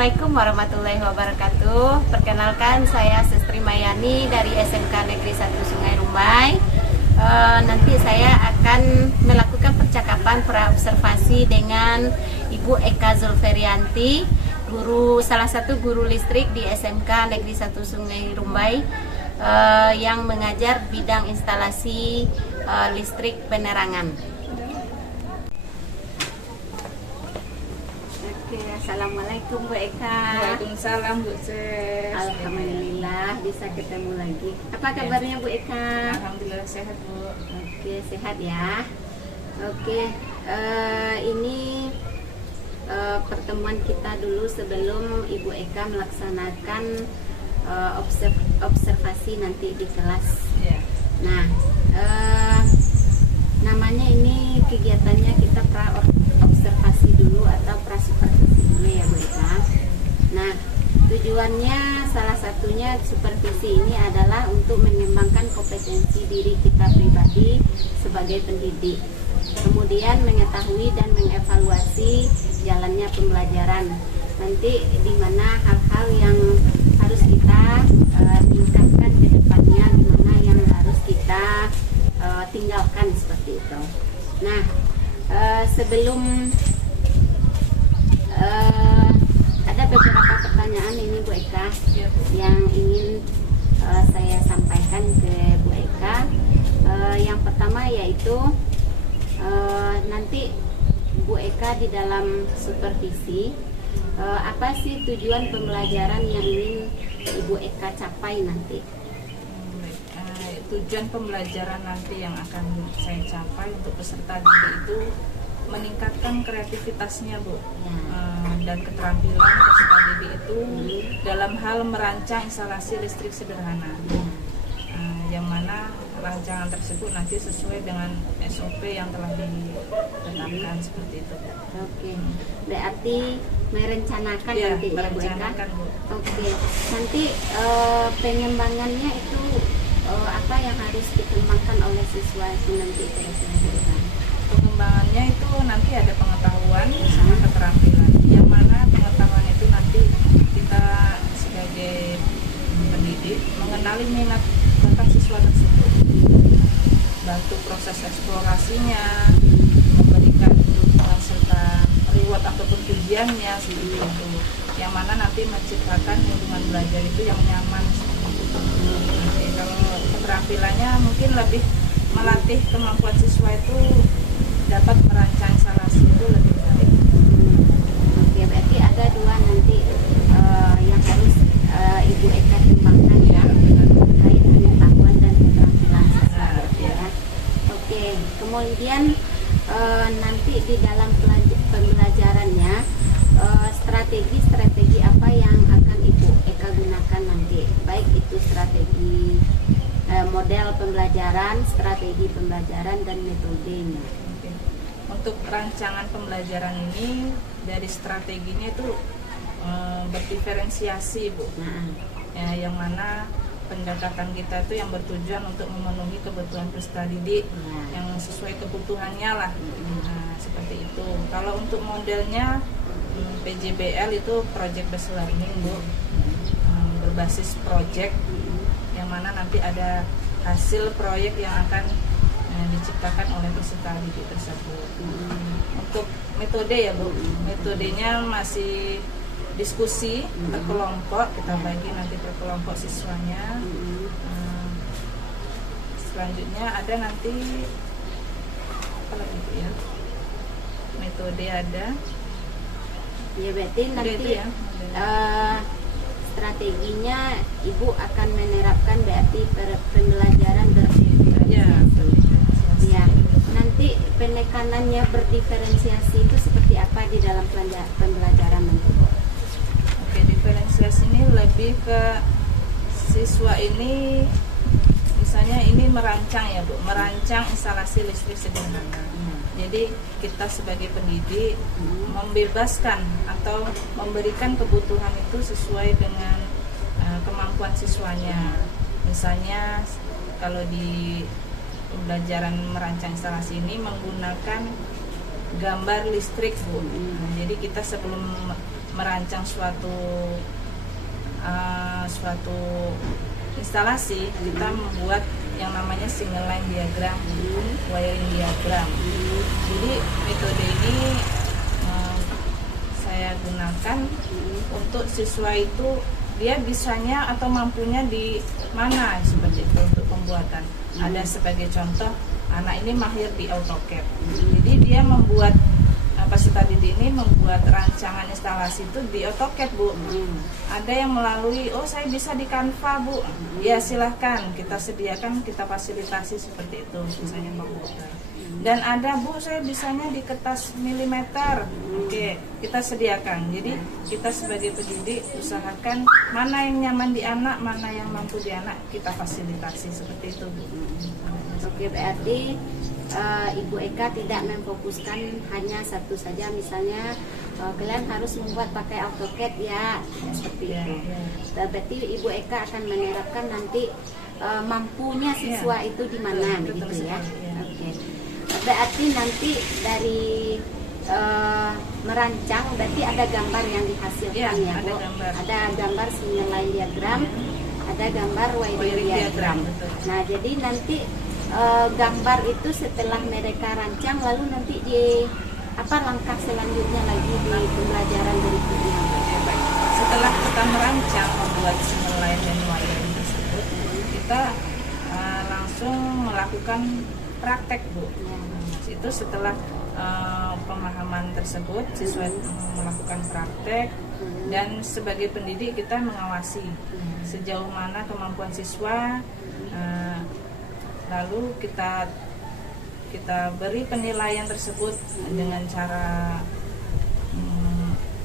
Assalamualaikum warahmatullahi wabarakatuh. Perkenalkan, saya Sestri Mayani dari SMK Negeri 1 Sungai Rumbai. Nanti saya akan melakukan percakapan praobservasi dengan Ibu Eka Zulferianti, salah satu guru listrik di SMK Negeri 1 Sungai Rumbai, yang mengajar bidang instalasi listrik penerangan. Assalamualaikum Bu Eka. Waalaikumsalam Bu Ses. Alhamdulillah bisa ketemu lagi. Apa kabarnya Bu Eka? Alhamdulillah sehat Bu. Oke, sehat ya. Oke, ini pertemuan kita dulu sebelum Ibu Eka melaksanakan observasi nanti di kelas. Ya. Nah, namanya ini kegiatannya kita observasi dulu atau supervisi dulu ya Bu Eka. Nah, tujuannya salah satunya supervisi ini adalah untuk mengembangkan kompetensi diri kita pribadi sebagai pendidik. Kemudian mengetahui dan mengevaluasi jalannya pembelajaran. Nanti di mana hal-hal yang harus kita tingkatkan ke depannya, di mana yang harus kita tinggalkan seperti itu. Nah, sebelum ada beberapa pertanyaan ini Bu Eka yang ingin saya sampaikan ke Bu Eka. Yang pertama yaitu nanti Bu Eka di dalam supervisi, apa sih tujuan pembelajaran yang ingin Ibu Eka capai nanti? Tujuan pembelajaran nanti yang akan saya capai untuk peserta didik itu meningkatkan kreativitasnya Bu, dan keterampilan peserta didik itu dalam hal merancang instalasi listrik sederhana, yang mana rancangan tersebut nanti sesuai dengan SOP yang telah ditetapkan seperti itu. Oke, berarti merencanakan ya, nanti ya Bu Eka. Oke, nanti pengembangannya itu apa yang harus dikembangkan oleh siswa itu nanti kira-kira? Pengembangannya itu nanti ada pengetahuan sama keterampilan, yang mana pengetahuan itu nanti kita sebagai pendidik mengenali minat bakat siswa tersebut, bantu proses eksplorasinya, memberikan dukungan serta reward ataupun pujiannya seperti itu, yang mana nanti menciptakan lingkungan belajar itu yang nyaman seperti itu. Kalau keterampilannya mungkin lebih melatih kemampuan siswa itu dapat merancang instalasi itu lebih baik. Oke, berarti ada dua nanti yang harus Ibu Eka kembangkan ya, terkait pengetahuan dan keterampilan siswa ya. Oke, kemudian nanti di dalam pembelajarannya strategi apa yang akan Ibu Eka gunakan nanti, baik itu strategi model pembelajaran, strategi pembelajaran dan metodenya. Untuk rancangan pembelajaran ini dari strateginya itu berdiferensiasi Bu, ya, yang mana pendekatan kita itu yang bertujuan untuk memenuhi kebutuhan peserta didik yang sesuai kebutuhannya lah. Nah, seperti itu. Kalau untuk modelnya PJBL itu Project Based Learning Bu, berbasis project, yang mana nanti ada hasil proyek yang akan diciptakan oleh peserta didik tersebut. Untuk metode ya Bu, metodenya masih diskusi per kelompok, kita bagi nanti per kelompok siswanya. Selanjutnya ada nanti apa lagi Bu ya, metode ada ya, berarti nanti ya, strateginya Ibu akan menerapkan berarti pembelajaran berdiferensiasi. Ya, nanti penekanannya berdiferensiasi itu seperti apa di dalam pembelajaran nanti Bu? Oke, diferensiasi ini lebih ke siswa ini, misalnya ini merancang ya Bu, merancang instalasi listrik sederhana. Jadi kita sebagai pendidik membebaskan atau memberikan kebutuhan itu sesuai dengan kemampuan siswanya. Misalnya kalau di pembelajaran merancang instalasi ini menggunakan gambar listrik Bu. Jadi kita sebelum merancang suatu instalasi, kita membuat yang namanya single line diagram, wiring diagram. Jadi metode ini saya gunakan untuk siswa itu dia bisanya atau mampunya di mana seperti itu untuk pembuatan. Ada sebagai contoh, anak ini mahir di AutoCAD. Jadi dia membuat peserta didik ini membuat rancangan instalasi itu di AutoCAD, Bu. Ada yang melalui, oh saya bisa di Canva, Bu. Ya silahkan, kita sediakan, kita fasilitasi seperti itu, misalnya komputer. Dan ada, Bu, saya bisanya di kertas milimeter. Oke, kita sediakan. Jadi kita sebagai pendidik usahakan mana yang nyaman di anak, mana yang mampu di anak, kita fasilitasi seperti itu, Bu. Oke, berarti Ibu Eka tidak memfokuskan hanya satu saja, misalnya kalian harus membuat pakai AutoCAD ya, seperti itu. Berarti Ibu Eka akan menerapkan nanti mampunya siswa itu di mana, begitu ya. Oke. Berarti nanti dari merancang berarti ada gambar yang dihasilkan ya, Bu. Ada gambar single line diagram, ada gambar wiring diagram. Nah, jadi nanti gambar itu setelah mereka rancang, lalu nanti di apa langkah selanjutnya lagi di pembelajaran berikutnya. Setelah kita merancang membuat single line dan wiring tersebut, kita langsung melakukan praktek, Bu. Itu setelah pemahaman tersebut, siswa melakukan praktek, dan sebagai pendidik kita mengawasi sejauh mana kemampuan siswa. Lalu kita beri penilaian tersebut dengan cara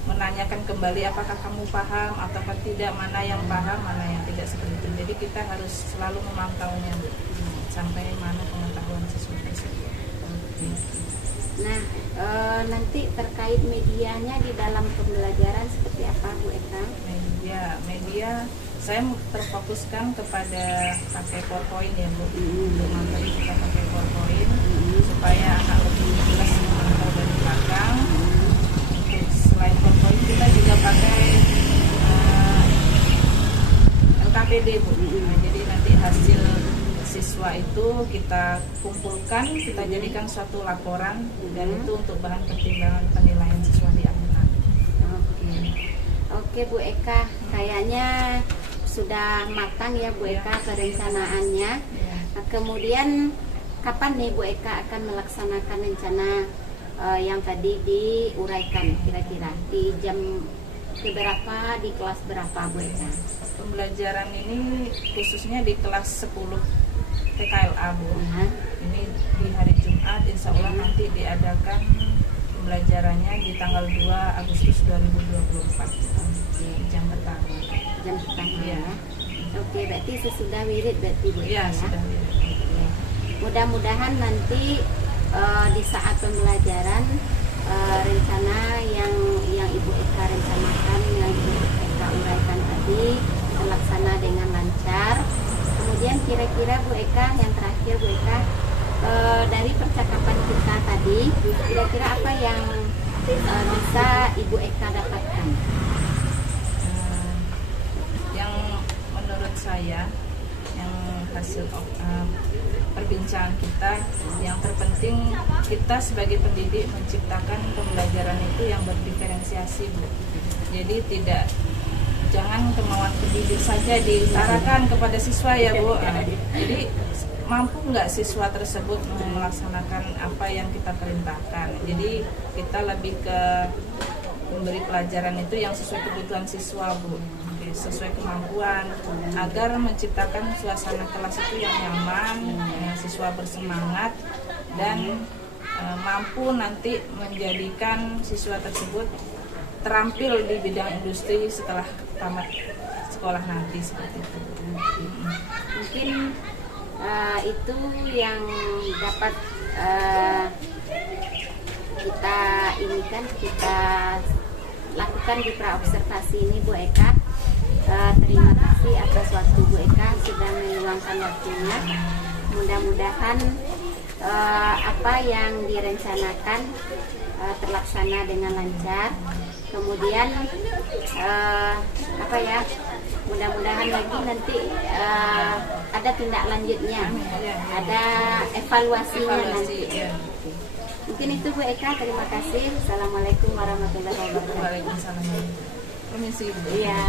menanyakan kembali apakah kamu paham ataukah tidak, mana yang paham, mana yang tidak, seperti itu. Jadi kita harus selalu memantaunya, Bu, sampai mana pengetahuan siswa tersebut. Nah, nanti terkait medianya di dalam pembelajaran seperti apa, Bu Eka? Media saya terfokuskan kepada pakai PowerPoint ya, Bu. Untuk materi kita pakai PowerPoint supaya anak lebih jelas memantau dari belakang. Selain PowerPoint kita juga pakai LKPD, Bu. Nah, jadi nanti hasil siswa itu kita kumpulkan, kita jadikan suatu laporan, dan itu untuk bahan pertimbangan penilaian siswa di akhir nanti. Oke, Bu Eka, kayaknya sudah matang ya, Bu Eka, perencanaannya. Nah, kemudian kapan nih Bu Eka akan melaksanakan rencana yang tadi diuraikan, kira-kira di jam berapa, di kelas berapa, Bu Eka? Pembelajaran ini khususnya di kelas 10 TKLA, Bu. Ini di hari Jumat, insya Allah nanti diadakan pembelajarannya di tanggal 2 Agustus 2024, jam pertama. Jam pertama ya. Oke, berarti sesudah wirid berarti, Bu Eka, ya? Sudah wirid. Mudah-mudahan nanti di saat pembelajaran rencana yang Ibu Eka rencanakan, yang Ibu Eka uraikan tadi terlaksana dengan lancar. Kemudian kira-kira Bu Eka, yang terakhir Bu Eka, dari percakapan kita tadi, kira-kira apa yang bisa Ibu Eka dapatkan? Yang menurut saya, yang hasil perbincangan kita, yang terpenting kita sebagai pendidik menciptakan pembelajaran itu yang berdiferensiasi, Bu. Jadi jangan kemauan pendidik saja diutarakan kepada siswa ya, Bu. Jadi mampu nggak siswa tersebut melaksanakan apa yang kita perintahkan. Jadi kita lebih ke memberi pelajaran itu yang sesuai kebutuhan siswa, Bu, sesuai kemampuan, agar menciptakan suasana kelas itu yang nyaman, siswa bersemangat, dan mampu nanti menjadikan siswa tersebut terampil di bidang industri setelah tamat sekolah nanti, seperti itu. Mungkin itu yang dapat kita lakukan di praobservasi ini, Bu Eka. Terima kasih atas waktu Bu Eka sudah meluangkan waktunya. Mudah-mudahan apa yang direncanakan terlaksana dengan lancar. kemudian apa ya, mudah-mudahan lagi nanti ada tindak lanjutnya, ada evaluasinya nanti. Mungkin itu Bu Eka, terima kasih. Assalamualaikum warahmatullahi wabarakatuh. Waalaikumsalam. Permisi Bu. Iya.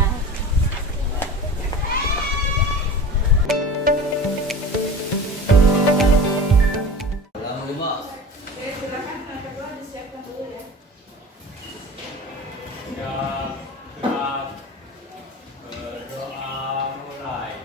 Silakan, yang kedua disiapkan dulu ya. Berdoa mulai.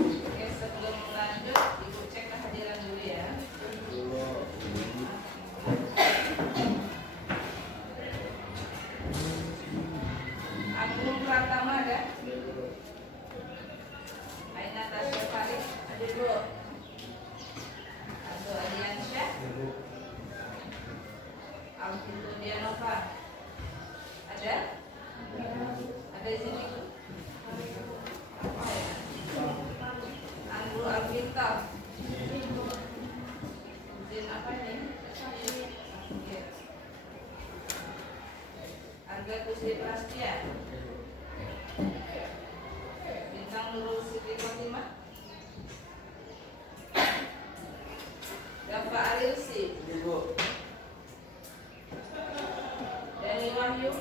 Oke, sebelum lanjut, Ibu cek kehadiran dulu ya. Agung Pratama ada? Aina Tasya Farid, ada Bu. Aldo Adiansyah, Alvito Dianova, ada? Ada di sini Bu? Apa ya? Andrew Alvita. Izin apa ini? Oke. Arga Kusdi Prastia. Bintang Nurul Siti Khotimah. Gafa Arilsi. Dani Wahyu.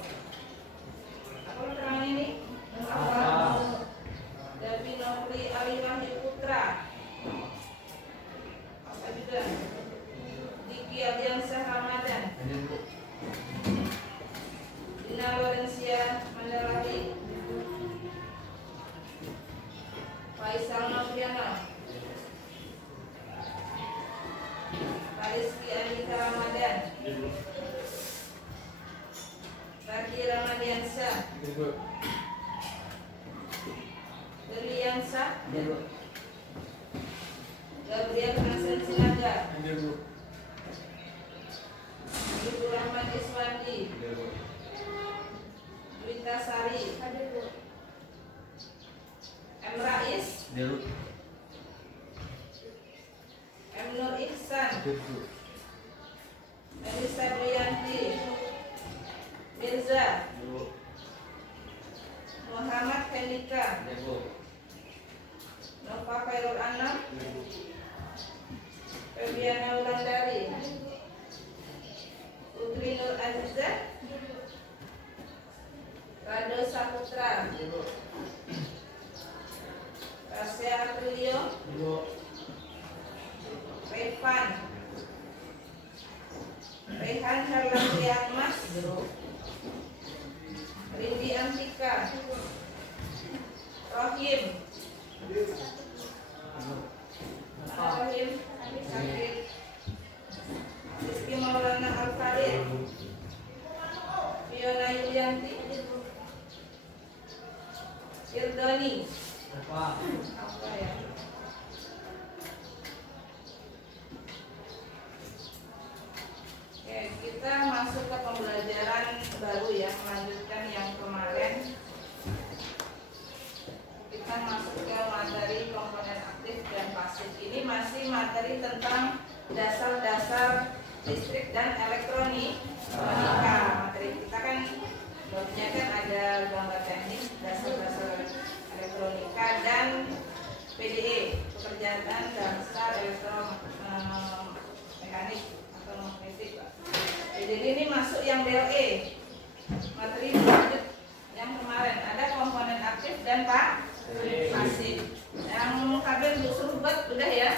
Apa namanya ini? Davi Nofri Ali Wahyu Putra. Apa juga? Diki Adiansyah Ramadan. Dina Lorencia Mandalahi. Faisal Noviano. Rizky Andika Ramadan. Raki Ramadiansyah. Deliansa, Gabriel Hasan Sinaga, Ibu Rahman Iswandi, Rita Sari, M. Rais, M. Nur Ihsan, Elisa Duyanti, Mirza, Muhammad Hendika, Nova Khairul Anam, Febiana Wulandari, Putri Nur Azizah, Rado Saputra, Rasya Atulio, Revan, Rehan Harlandi Ahmas, Rindi Antika, Rohim, Rohim, Sakit, Rizky Maulana Al-Farid, Fiona Yulianti, Irdoni, apa ya? Oke, kita masuk ke pembelajaran baru ya, melanjutkan yang kemarin. Kita masuk ke materi komponen aktif dan pasif. Ini masih materi tentang dasar-dasar listrik dan elektronika. Materi kita kan babnya kan ada gambar teknis, dasar-dasar elektronika dan PDE, pekerjaan dasar elektromekanik atau magnetik. Jadi ini masuk yang BLE. materi lanjut yang kemarin ada komponen aktif dan pasif. Yang kabel suruh buat udah ya.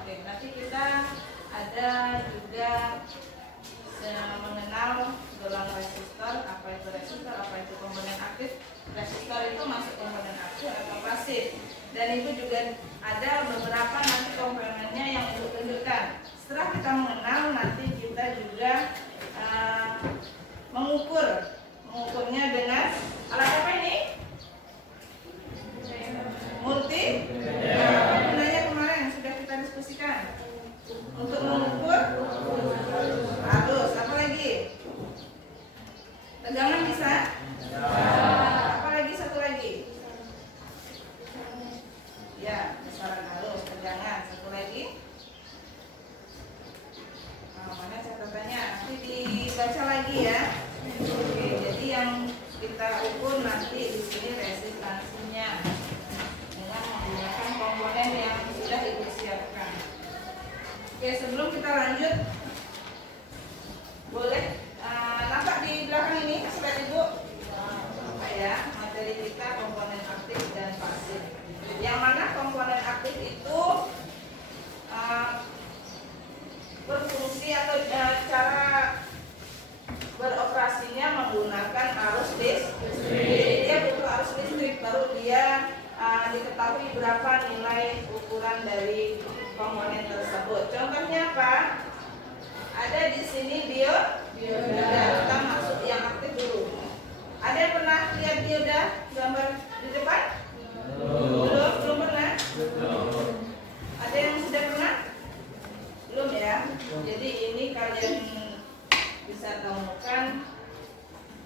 Oke, nanti kita ada juga mengenal gelang resistor, apa itu resistor, apa itu komponen aktif. Resistor itu masuk komponen aktif atau pasif, dan itu juga ada beberapa nanti komponennya yang ibu tunjukkan. Setelah kita mengenal, nanti kita juga mengukurnya dengan alat apa ini? Multi. Gunanya kemarin yang sudah kita diskusikan untuk mengukur arus. Apa lagi? Tegangan bisa? Apa lagi, satu lagi? Ya, besaran arus, tegangan. Satu lagi? Mana catatannya? Nanti dibaca lagi ya. Oke, jadi yang kita ukur nanti di sini resistansinya dengan menggunakan komponen yang sudah ibu siapkan. Oke, sebelum kita lanjut, boleh nampak di belakang ini slide ibu? Apa ya, materi kita komponen aktif dan pasif. Yang mana komponen aktif itu berfungsi atau cara beroperasinya menggunakan arus listrik. Jadi dia butuh arus listrik baru dia diketahui berapa nilai ukuran dari komponen tersebut. Contohnya apa? Ada di sini dioda. Kita masuk yang aktif dulu. Ada yang pernah lihat dioda gambar di depan? Belum pernah? Ada yang sudah pernah? Belum ya? Jadi ini kalian bisa temukan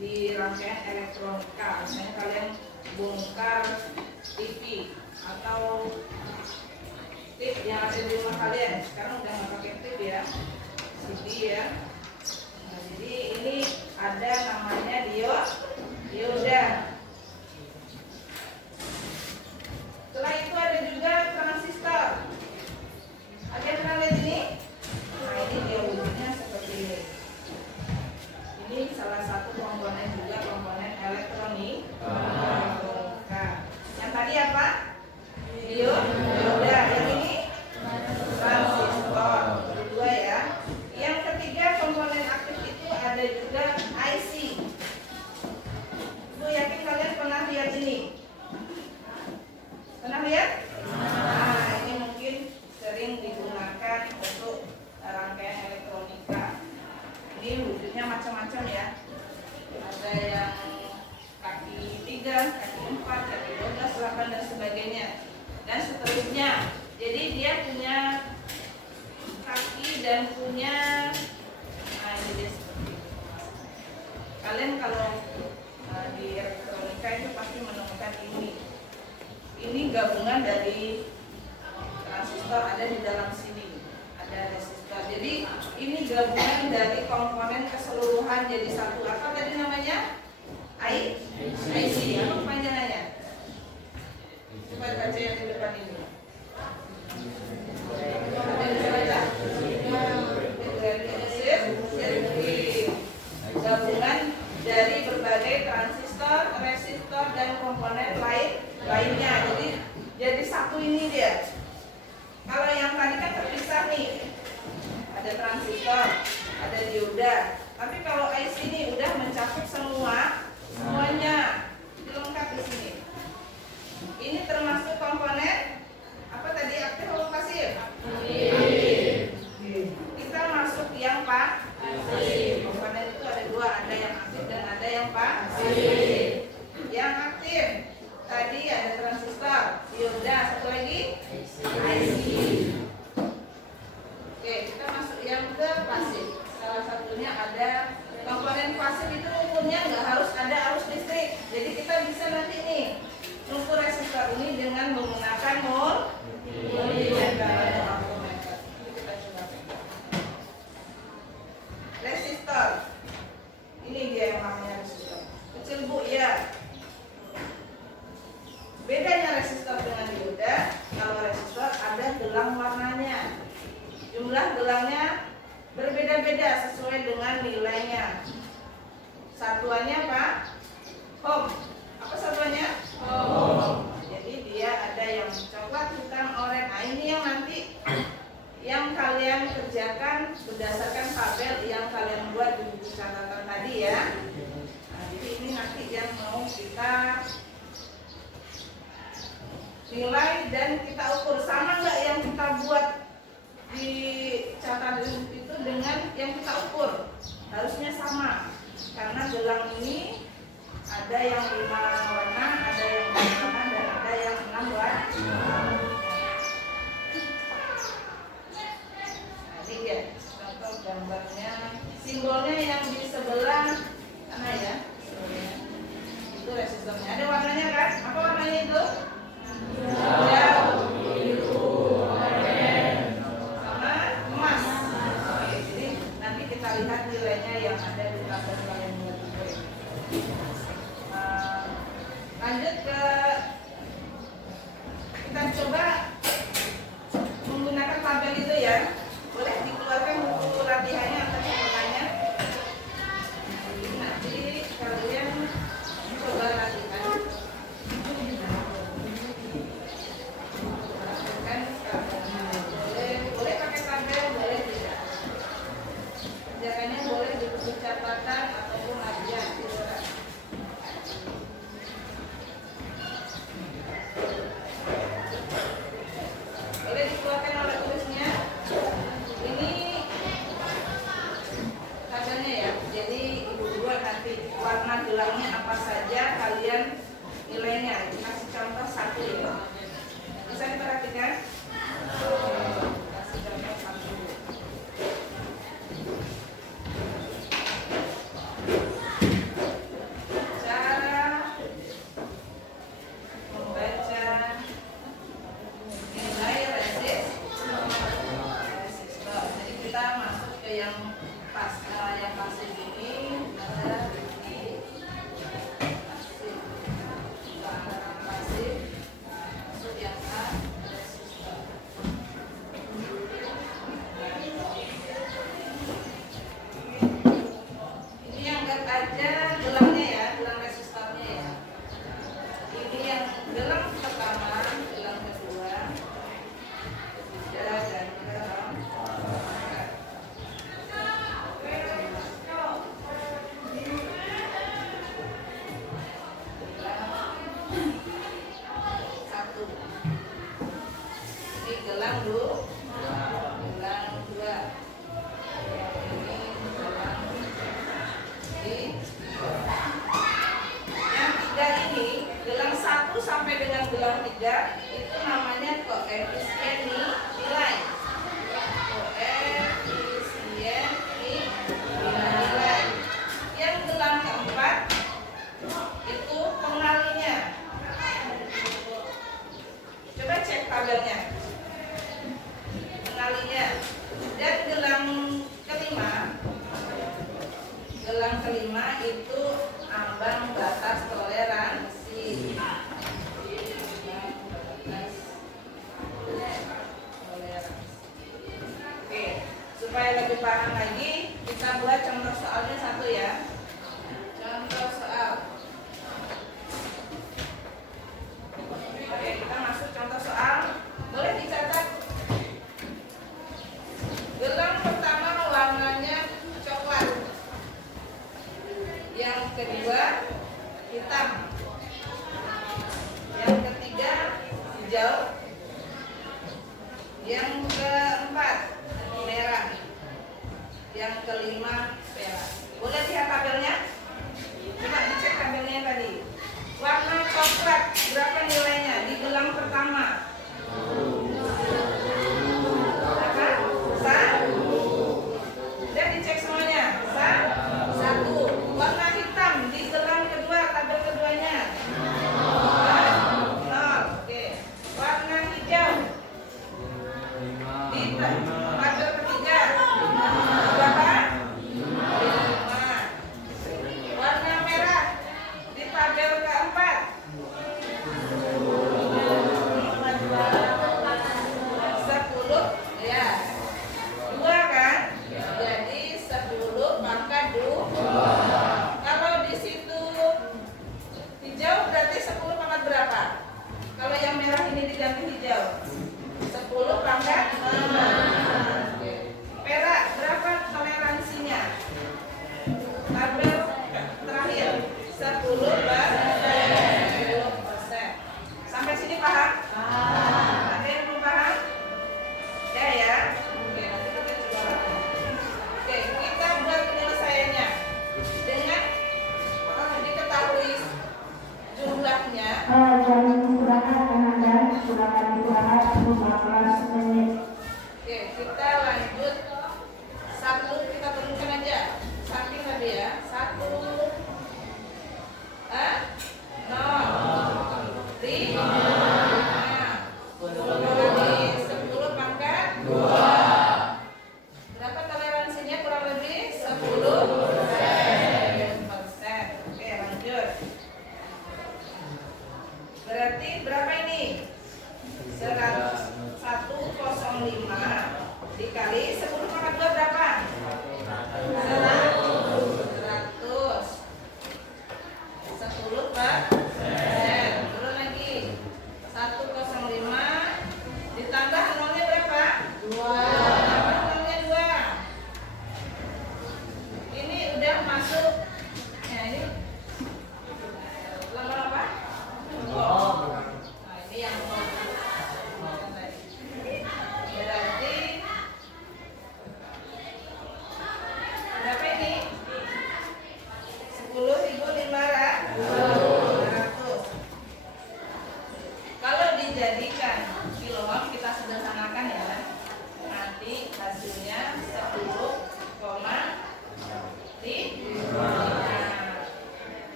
di rangkaian elektronika. Misalnya kalian bongkar TV atau tip yang ada di rumah kalian. Sekarang udah nggak pakai tip ya, CD ya. Nah, jadi ini ada namanya dioda. Setelah itu ada juga transistor. Ada yang pernah lihat ini? Nah, ini dia wujudnya seperti ini. Ini salah satu komponen juga komponen elektronika. Yang tadi apa? Dioda. Yang ini transistor. Dua ya. Yang ketiga komponen aktif itu ada juga IC. Ibu yakin kalian pernah lihat ini? Pernah lihat? Nah, ini mungkin sering digunakan untuk rangkaian elektronika. Ini wujudnya macam-macam ya. Ada yang kaki 3, kaki 4, kaki 12, 8 dan sebagainya. Dan seterusnya. Jadi dia punya kaki dan punya jadi seperti itu. Kalian kalau di elektronika itu pasti menemukan ini. Ini gabungan dari transistor ada di dalam sini. Ada resistor. Jadi ini gabungan dari komponen keseluruhan jadi satu. Apa tadi namanya? IC. Apa kepanjangannya? Coba baca yang di depan ini. Ada yang bisa baca? Sirkuit. Gabungan dari berbagai transistor, resistor dan komponen lainnya. Jadi satu ini dia. Kalau yang tadi kan terpisah nih, ada transistor, ada dioda. Tapi kalau IC ini udah mencakup semuanya dilengkap di sini. Ini termasuk komponen apa tadi, aktif atau pasif? Aktif. Kita masuk yang pasif. Komponen itu ada dua, ada yang aktif dan ada yang pasif. Yang aktif tadi ada transistor, dioda, satu lagi IC. Oke, kita masuk yang ke pasif. Salah satunya ada komponen pasif itu ukurnya nggak harus ada arus listrik. Jadi kita bisa nanti nih mengukur resistor ini dengan menggunakan multimeter atau ampermeter. Kita coba pegang. Resistor. Ini dia yang namanya resistor. Kecil Bu ya. Bedanya resistor dengan dioda, kalau resistor ada gelang warnanya. Jumlah gelangnya berbeda-beda sesuai dengan nilainya. Satuannya apa? Home. Apa satuannya? Home. Jadi dia ada yang coklat, hitam, oranye. Nah, ini yang nanti yang kalian kerjakan berdasarkan tabel yang kalian buat di buku catatan tadi ya. Nah, jadi ini nanti yang mau kita nilai dan kita ukur. Sama nggak yang kita buat di catatan itu dengan yang kita ukur? Harusnya sama, karena gelang ini ada yang 5 warna, ada yang 6 warna, dan ada yang 6 warna. Nah, ini ya contoh gambarnya. Simbolnya yang di sebelah sana ya, itu resistornya. Ada warnanya kan? Apa warnanya itu? Hijau, biru, oranye, sama emas. Oke, jadi nanti kita lihat nilainya yang ada di tabel kalian buat itu. Lanjut ke kita coba menggunakan tabel itu ya. Boleh dikeluarkan buku latihannya atau catatan. Nanti kalian coba latihan. Boleh pakai tabel, boleh tidak. Kerjakannya boleh di buku catatan ataupun latihan di luar. Boleh dikeluarkan alat tulisnya. Ini tabelnya ya. Jadi ibu buat nanti warna gelangnya apa saja kalian nilainya. Kasih contoh satu ya. Bisa diperhatikan. Kasih contoh satu. Cara membaca nilai resistor. Jadi kita masuk ke yang pasif ini. Ada di pasif. Masuk yang A, resistor. Ini yang anggap aja gelangnya ya, gelang resistornya ya. Ini yang gelang pertama, gelang kedua, ketiga, dan keempat. Satu. Ini gelang dulu, gelang dua. Ini gelang yang tiga ini, gelang 1 sampai dengan gelang 3 itu namanya koefisien nilai. Koefisien nilai. Yang gelang keempat itu pengalinya. Coba cek tabelnya. Pengalinya. Dan gelang kelima itu ambang batas toleransi. Oke, supaya lebih paham lagi, kita buat contoh soalnya satu ya. Contoh soal. Oke, kita masuk contoh soal. Boleh dicatat. Gelang pertama warnanya coklat. Yang kedua hitam. Yang ketiga hijau. Yang keempat merah. Yang kelima merah. Boleh lihat tabelnya? Coba dicek tabelnya tadi. Warna coklat berapa nilainya di gelang pertama? Berapa? 1. Dan dicek semuanya. 1. Warna hitam di gelang kedua, tabel keduanya. 0. Oke. Warna hijau di tabel ketiga. Berapa? 5. Warna merah di tabel keempat. 10 ya. 2 kan? Jadi 10 pangkat 2. Kalau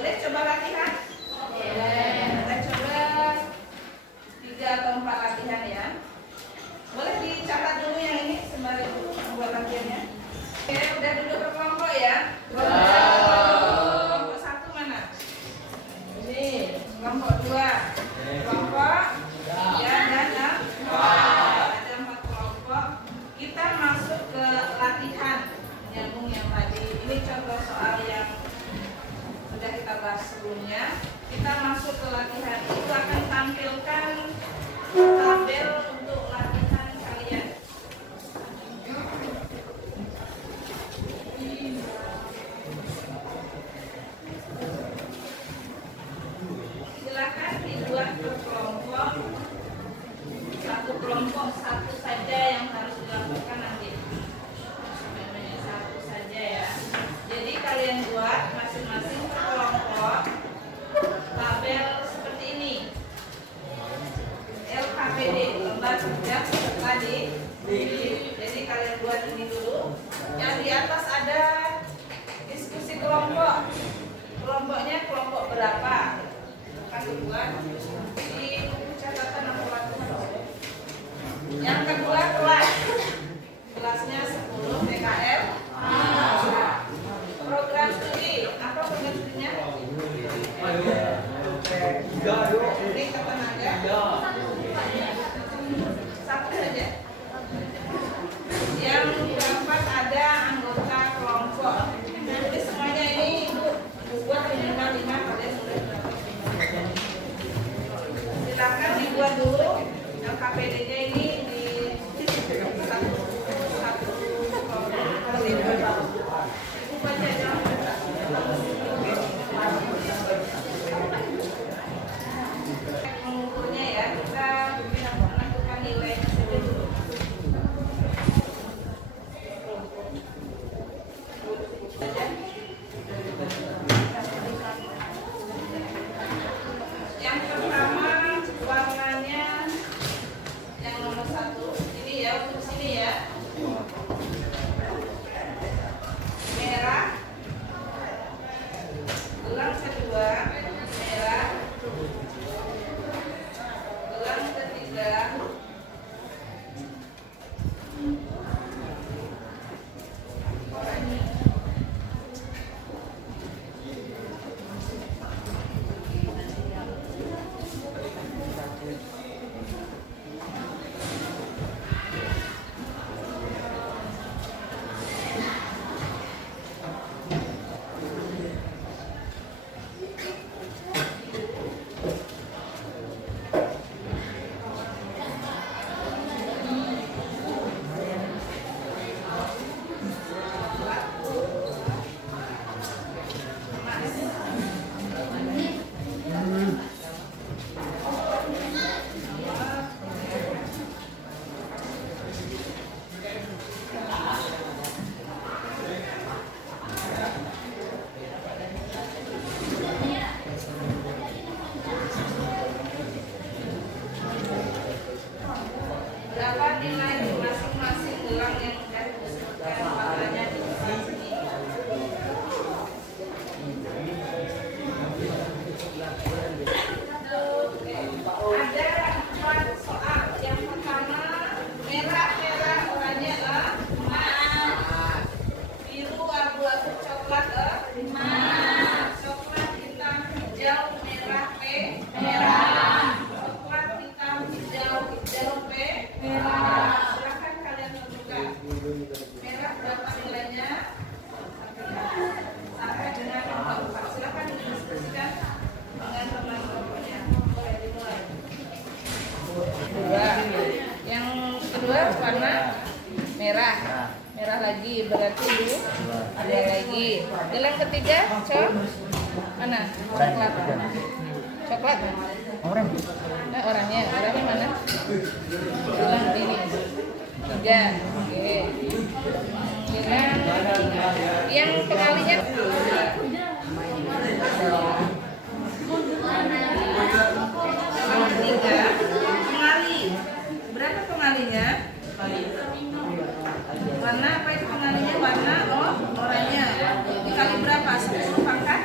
Boleh coba latihan? Kita coba 3 atau 4 latihan ya. Boleh dicatat dulu yang ini sembari membuat latihannya. Oke, udah duduk berkelompok ya. Kelompok 1 mana? Ini, kelompok 2. Kelompok 3 dan 4. Ada 4 kelompok. Kita masuk ke latihan nyambung yang tadi. Ini contoh soal yang sudah kita bahas sebelumnya. Kita masuk ke latihan. Itu akan tampilkan tabel untuk latihan kalian. Silakan dibuat berkelompok. Satu kelompok satu saja yang harus dilakukan nanti. Satu saja ya. Jadi kalian buat masing-masing per kelompok tabel seperti ini. LKPD, lembar kerja tadi. Jadi kalian buat ini dulu. Yang di atas ada diskusi kelompok. Kelompoknya kelompok berapa? Kasih buat di buku catatan atau latihan. Yang kedua kelas. Kelasnya 10 PKL. Program studi. Apa program studinya? Ini ketenaga. Satu saja. Yang keempat ada anggota kelompok. Jadi semuanya ini Ibu buat minimal 5 kalian sudah berapa? Silakan dibuat dulu. LKPD-nya ini di satu kelompok. Ibu baca jangan baca. Mengukurnya ya, kita menentukan nilainya saja dulu. Yang pertama warnanya yang nomor 1 ini ya, untuk sini ya. Merah. Gelang kedua merah. Gelang ketiga oranye. Berapa nilai masing-masing gelang yang sudah disebutkan warnanya di sebelah sini? Ada 4 soal. Yang pertama merah oranye emas, biru abu-abu coklat coklat hitam hijau merah merah, coklat hitam hijau merah. Silakan kalian tentukan merah berapa nilainya sampai dengan nomor 4. Silakan didiskusikan dengan teman-temannya. Boleh dimulai. Yang kedua warna merah. Merah lagi berarti dulu ada lagi. Gelang ketiga mana? Coklat. Coklat. Oranye mana? Gelang ini 3. Oke. Gelang yang pengalinya nomor 3. Pengali. Berapa pengalinya? Warna apa itu pengalinya? Warna oranye. Dikali berapa? 10 pangkat?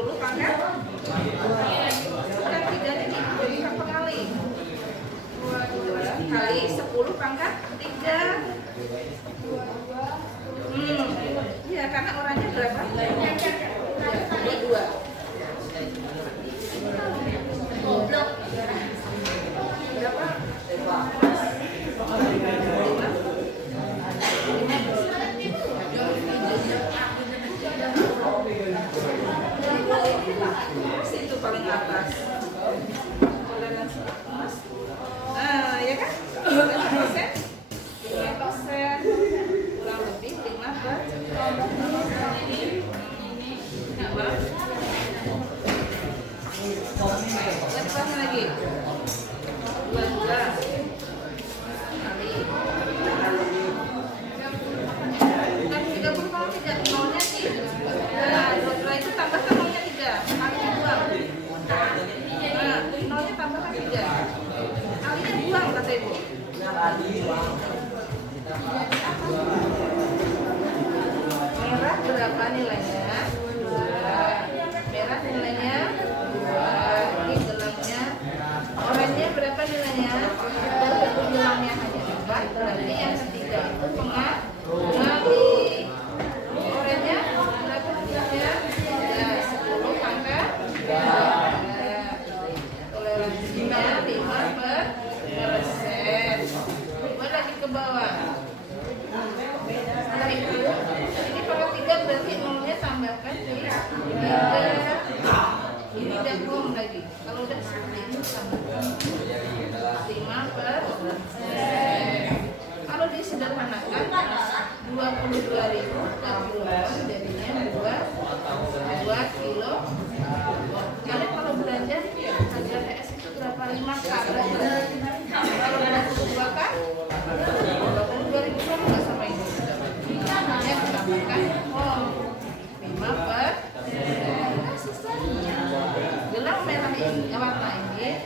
10 pangkat 3 ini kita pengali 22 kali 10 pangkat 3. Iya, karena orangnya berapa? Ini 2. Goblok. Berapa? 5. Itu paling atas. Nah, ya kan? 5%. 5% kurang lebih 5 per 5. Berapa lagi? 12 kali 30 kalau 3 nolnya sih. Nah, 22 itu tambahkan nolnya 3 kalinya buang. Nah, nolnya tambahkan 3 kalinya buang kata ibu. Merah berapa nilainya? 2. Merah nilainya 2. Ini gelangnya. Oranye berapa nilainya? Gelangnya hanya 4. Berarti yang ketiga itu pengali. Oranye berapa nilainya? 10 pangkat 3. Toleransinya 5%. Coba lagi ke bawah. Setelah itu, ini kalau 3 berarti nolnya tambahkan 3. Ini udah belum lagi. Kalau udah seperti itu tambahkan 5%. Kalau disederhanakan 22.000 per kilogram jadinya 2 kilo. Kalian kalau belanja harga PS itu berapa? 5 kali. Kalau belanja 2 kan 22.000 kan nggak sama ini. Hanya ditambahkan 5%. Selesai. Gelang merah ini, warna ini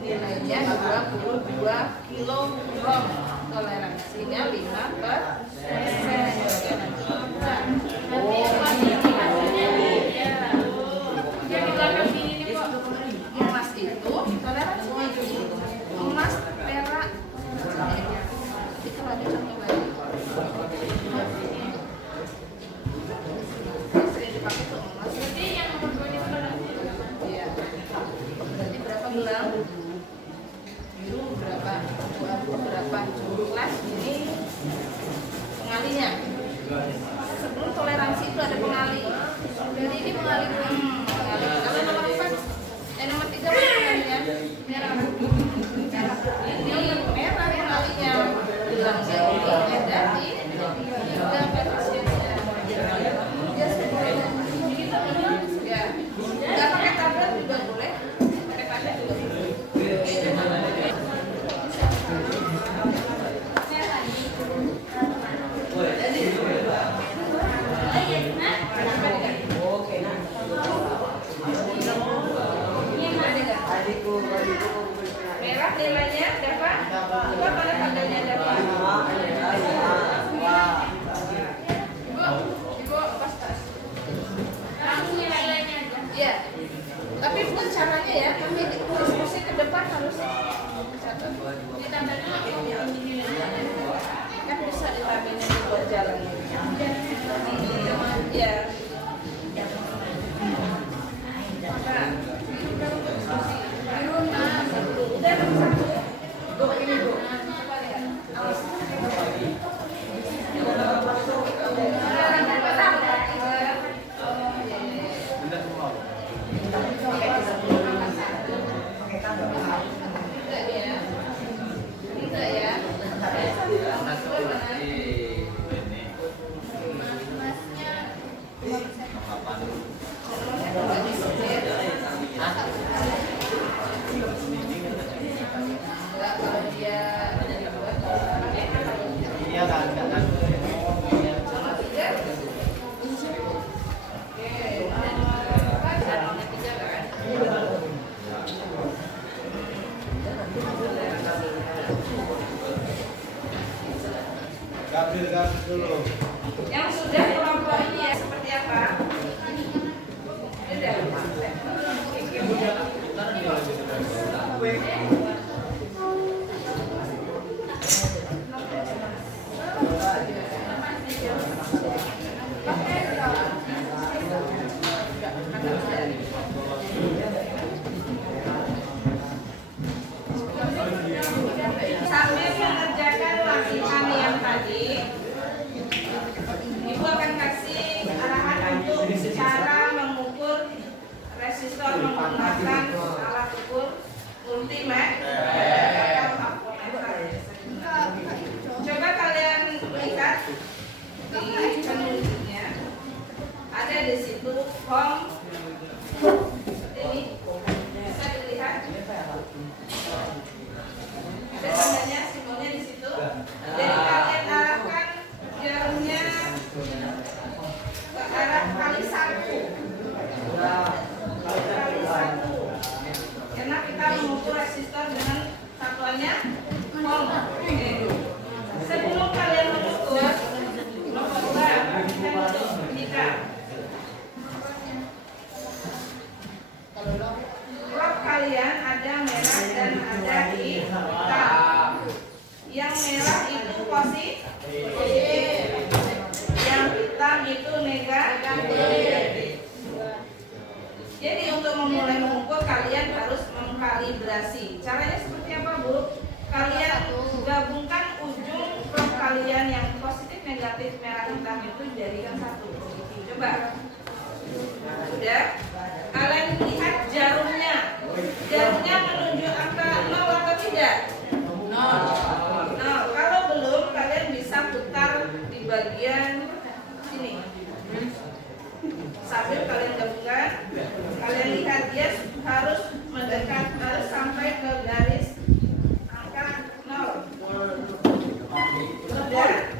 nilainya 22 kilogram. Toleransinya 5%. Emas itu toleransinya emas, perak. Jadi kalau ada contoh lagi sering dipakai tuh emas. Jadi yang nomor 2 itu iya. Berarti berapa gelang? Biru berapa? Abu berapa? Coklat ini pengalinya. Sebelum toleransi itu ada pengali. Jadi ini pengali. Kalau nomor 4, nomor 3 apa pengalinya? Merah. Ini merah pengalinya. Gelangnya ini ada di 3%-nya. Ya, nggak pakai tablet juga boleh. Pakai tablet juga boleh. Merah nilainya berapa? Coba pada tanggalnya berapa? Ibu pas tas. Nilainya aja. Iya. Tapi bukan caranya ya, tapi diskusi ke depan harus catat. Ditambahin kan bisa ditambahin buat jalan. Iya. Yang sudah kelompok ini ya seperti apa? home ini bisa dilihat. Ada tandanya, simbolnya di situ. Jadi kalian arahkan jarumnya ke arah kali 1. Kali 1. Karena kita mengukur resistor dengan satuannya ohm. Sebelum kalian mengukur, nomor 2, perhatikan dulu. Jika rod kalian ada merah dan ada hitam. Yang merah itu positif, yang hitam itu negatif. Jadi untuk memulai mengukur kalian harus mengkalibrasi. Caranya seperti apa, Bu? Kalian gabungkan ujung rod kalian yang positif, negatif, merah, hitam itu jadikan satu. Coba. Sudah? Kalian lihat jarumnya. Jarumnya menunjuk angka 0 atau tidak? 0. Kalau belum, kalian bisa putar di bagian sini. Sambil kalian gabungkan, kalian lihat dia harus mendekat, harus sampai ke garis angka 0. Sudah?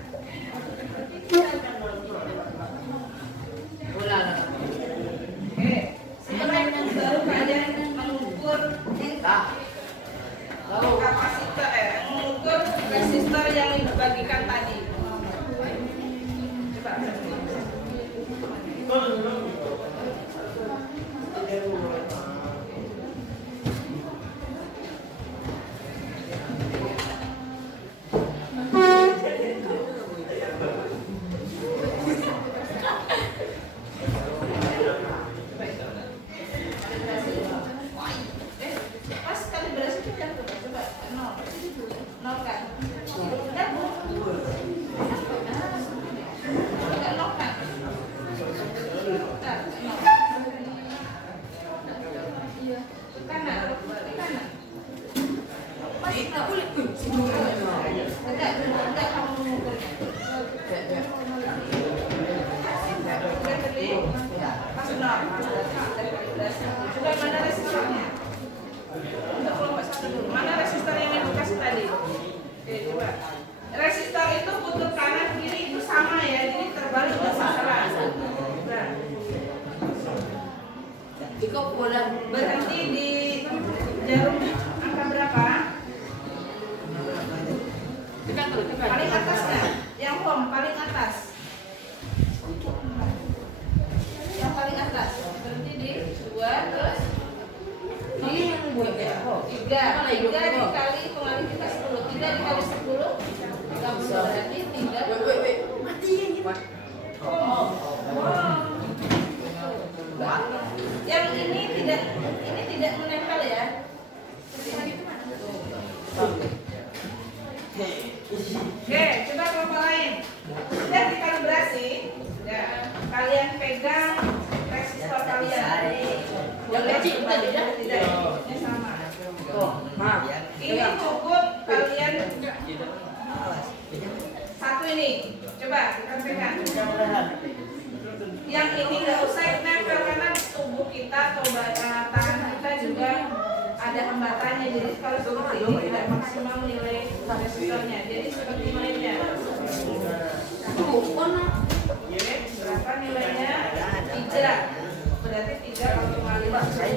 Oke, setelah itu baru kalian mengukur kapasitor, mengukur resistor yang dibagikan tadi. Coba. Pas kalibrasi itu yang coba 0. 0 kan? Udah, Bu. Udah 0 kan? Coba mana resistornya? Untuk kelompok 1 dulu. Mana resistor yang ibu kasih tadi? Oke, coba. Resistor itu kutub kanan kiri itu sama ya, jadi terbalik nggak masalah. Nah, berhenti di jarum angka berapa? Paling atasnya, yang home paling atas. Yang paling atas berhenti di 2, terus di 3 dikali pengalih kita 10. 3 dikali 10 berarti 3. Yang ini tidak menempel ya. Oke, coba kelompok lain. Sudah dikalibrasi. Ya, kalian pegang resistor kalian. Tidak. Ini sama. Ini cukup kalian satu ini. Coba kita pegang. Yang ini nggak usah nempel karena tubuh kita atau tangan kita juga ada hambatannya. Jadi kalau seperti ini tidak maksimal nilai resistornya. Jadi seperti nilainya. Berapa nilainya? 3. Berarti 3 kalau kali 10.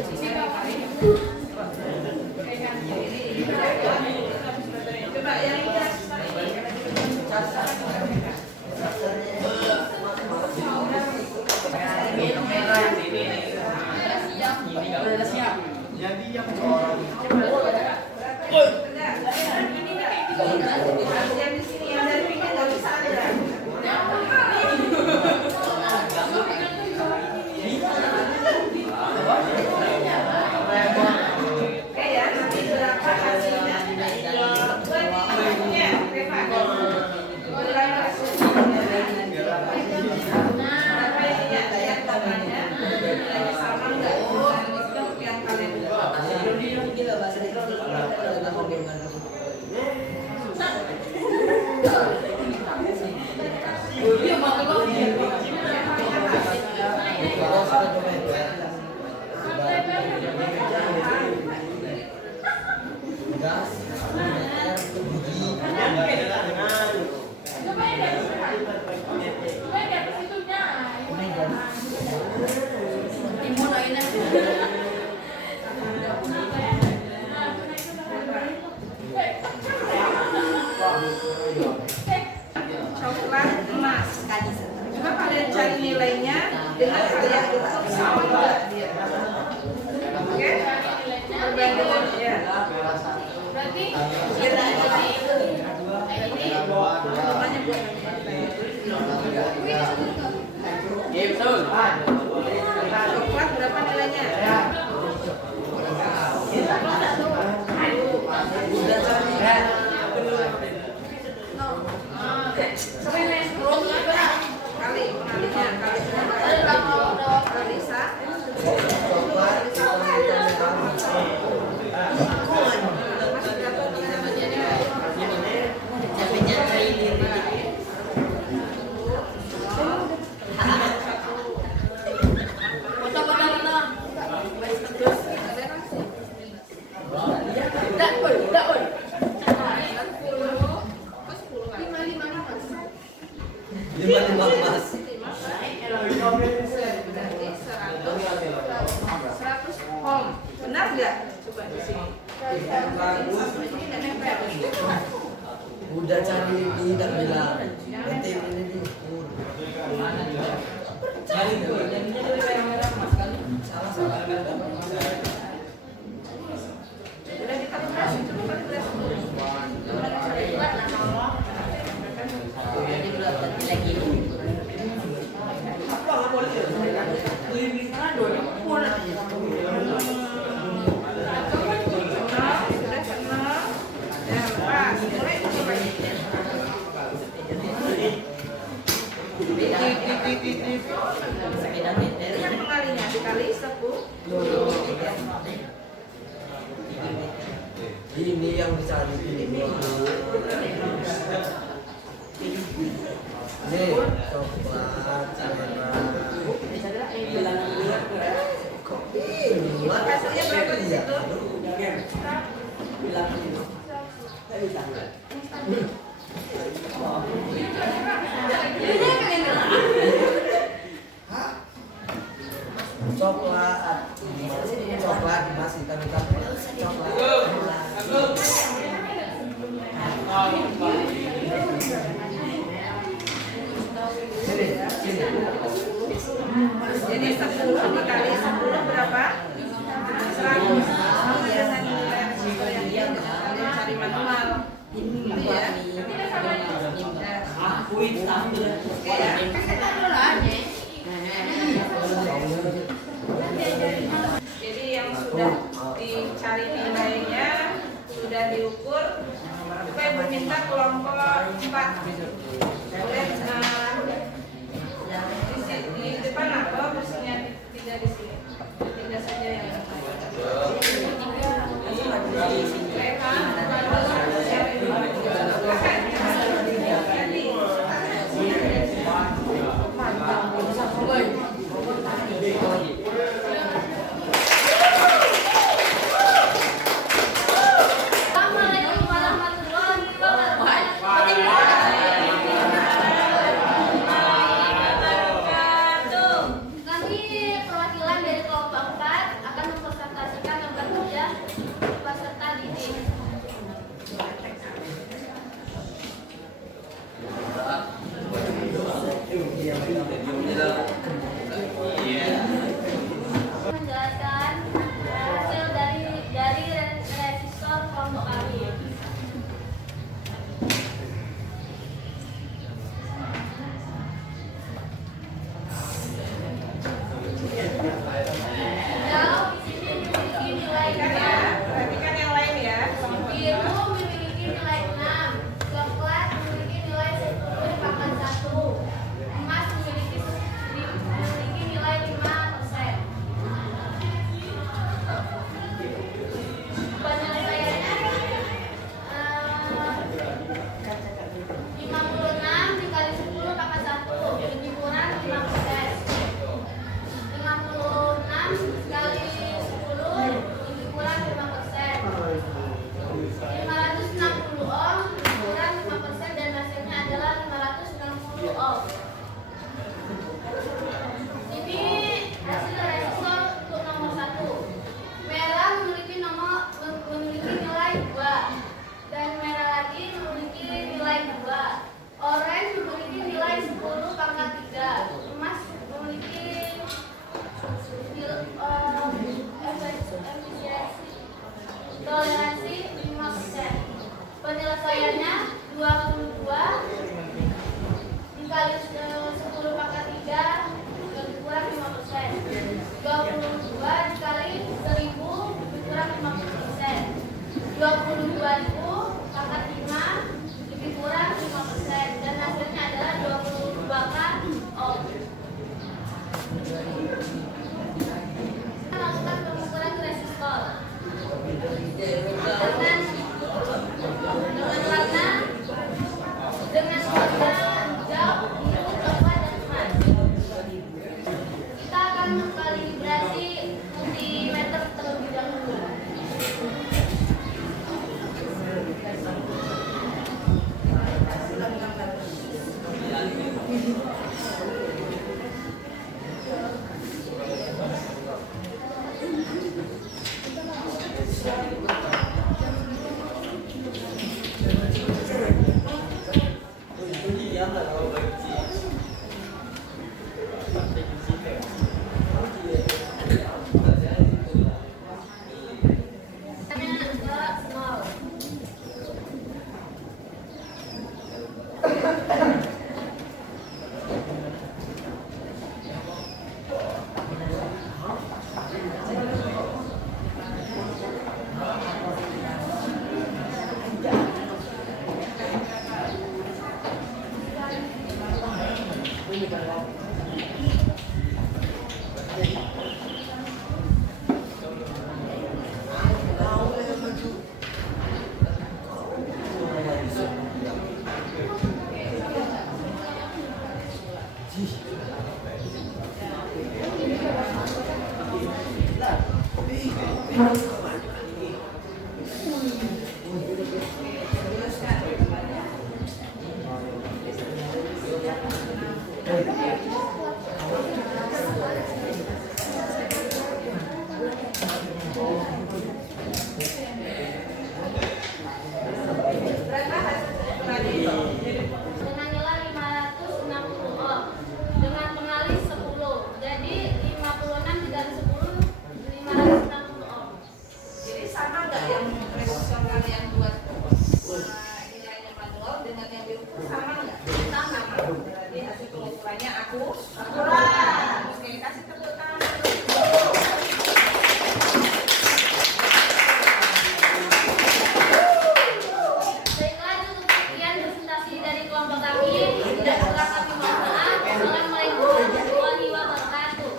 Coba yang ini resistor ini. Jadi yang di sini yang dari pinggir nggak bisa ada. Oke ya, nanti berapa hasilnya? Berikutnya, mulai hasilnya. Berapa ininya? Lihat totalnya. Nilainya sama nggak? Yang kalian buat. Coklat emas. Coba kalian cari nilainya dengan kalian ukur sama enggak dia. Oke? Perbandingan ya. Berarti namanya buat Iya betul. coklat berapa nilainya? Kali penalinya kali lima emas. 100 home. Benar nggak? Coba di sini. Udah cari tidak bilang. Nanti ini diukur. Cari Udah dikalkulasi, coba kalkulasi dulu. Yang pengalinya dikali 10. ini yang dicari ini. Nih, coklat, merah. Hasilnya berapa di situ? Coklat masih kami coklat. Jadi 10 dikali 10 berapa? 100. Sama dengan nilai resiko yang kalian cari manual. Gitu ya. Oke ya. Jadi yang sudah dicari nilainya, sudah diukur. Coba Ibu minta kelompok 4. Boleh di depan atau posisinya tidak di sini? Tidak saja yang Assalamualaikum warahmatullahi wabarakatuh. Kami perwakilan dari kelompok bayarnya 22 dikali 10 pangkat 3 lebih kurang 5%. 22 dikali 1000 lebih kurang 50%. 22.000 pangkat 5 lebih kurang 5%, dan hasilnya adalah 22K ohm. Kita lakukan pengukuran resistor dengan warna hijau, biru, coklat, dan emas. Kita akan mengkalibrasi multimeter terlebih dahulu. Dengan nilai 560 ohm dengan pengalih 10. Jadi 56 dikali 10 560 ohm. Jadi sama nggak yang resistor kalian buat ini hanya manual dengan yang diukur sama nggak? Sama. Berarti hasil pengukurannya akurat. Oke, kasih tepuk tangan. Baiklah, itu sekian presentasi dari kelompok kami. Tidak kurang kami mohon maaf. Assalamualaikum warahmatullahi wabarakatuh.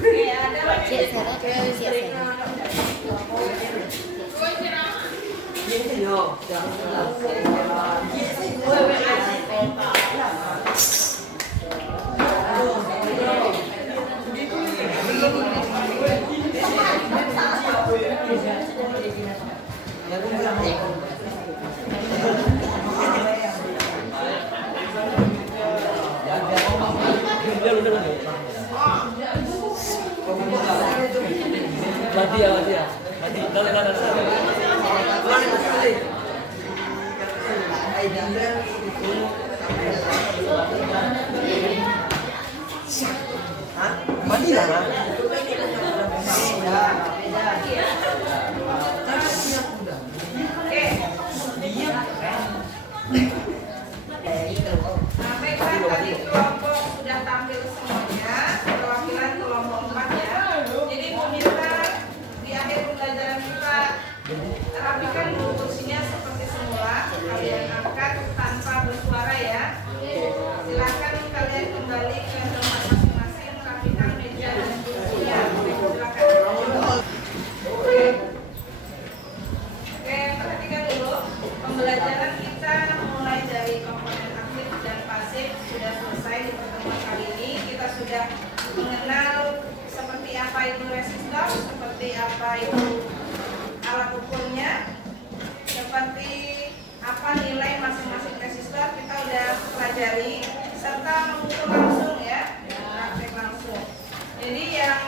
Oke, ada lagi. Mati lah. Baiklah, tadi kelompok sudah tampil semuanya, perwakilan kelompok 4 ya. Jadi pemirsa, di akhir pembelajaran kita rapikan dulu kursinya seperti semula. Kalian angkat tanpa bersuara ya. Silakan kalian kembali ke tempat masing-masing, rapikan meja dan kursinya. Silakan. Oke, perhatikan dulu. Pembelajaran kita mulai dari komponen aktif dan pasif sudah selesai di pertemuan kali ini. Kita sudah mengenal seperti apa itu resistor, seperti apa itu alat ukurnya, seperti apa nilai masing-masing resistor kita udah pelajari, serta mengukur langsung ya, praktek langsung. Jadi yang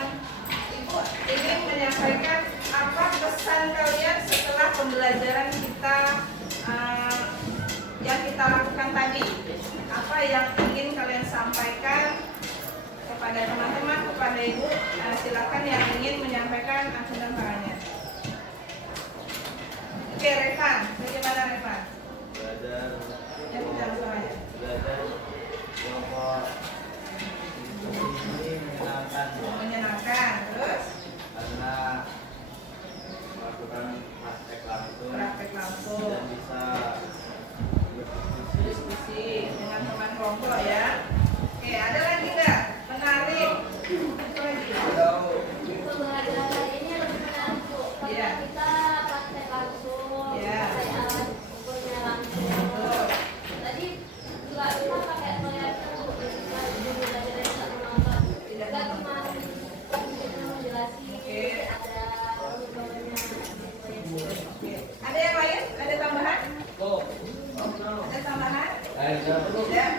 Ibu ingin menyampaikan apa pesan kalian setelah pembelajaran kita yang kita lakukan tadi, apa yang ingin kalian sampaikan kepada teman-teman, kepada Ibu, silakan yang ingin menyampaikan acuan tangannya. Oke, Revan, bagaimana Revan? Belajar Ya, bicara suaranya. belajar kelompok ini Menyenangkan, terus karena melakukan praktek langsung praktek langsung, dan bisa berdiskusi. diskusi dengan teman kelompok ya. Oke, ada lagi nggak? Menarik. Apa lagi? Pembelajaran kali ini lebih menarik Bu, karena Iya. kita praktek langsung, Iya. pakai alat ukurnya langsung. Betul. Tadi juga kita pakai proyektor Bu, kita belajar tidak menonton. Tidak Juga menonton. kemarin kita menjelaskan Oke. ada ukurnya. Oke. Ada yang lain? Ada tambahan? Ada tambahan? Tidak.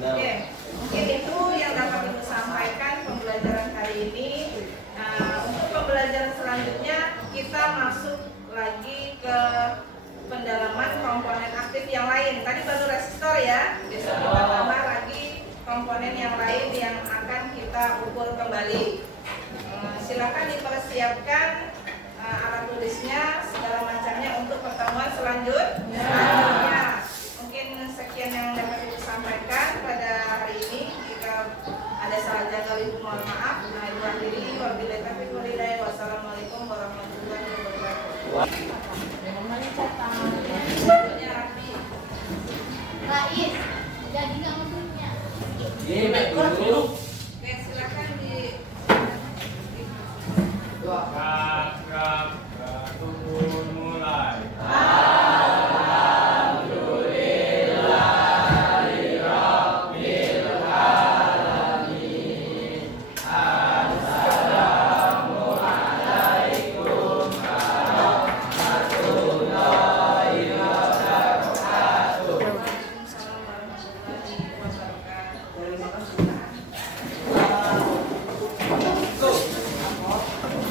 Oke, mungkin itu yang dapat Ibu sampaikan pembelajaran kali ini. Untuk pembelajaran selanjutnya kita masuk lagi ke pendalaman komponen aktif yang lain. Tadi baru resistor ya, besok kita tambah lagi komponen yang lain yang akan kita ukur kembali. Silakan dipersiapkan alat tulisnya segala macamnya untuk pertemuan selanjutnya. Mungkin sekian yang dapat Ibu sampaikan pada hari ini. Jika ada salah jaga Ibu mohon maaf. Ibu akhiri wabillahi taufiq wal hidayah. Wassalamualaikum warahmatullahi wabarakatuh. Bentuknya rapi. Rais, jadi nggak maksudnya? Oke, silakan di Tunggu mulai.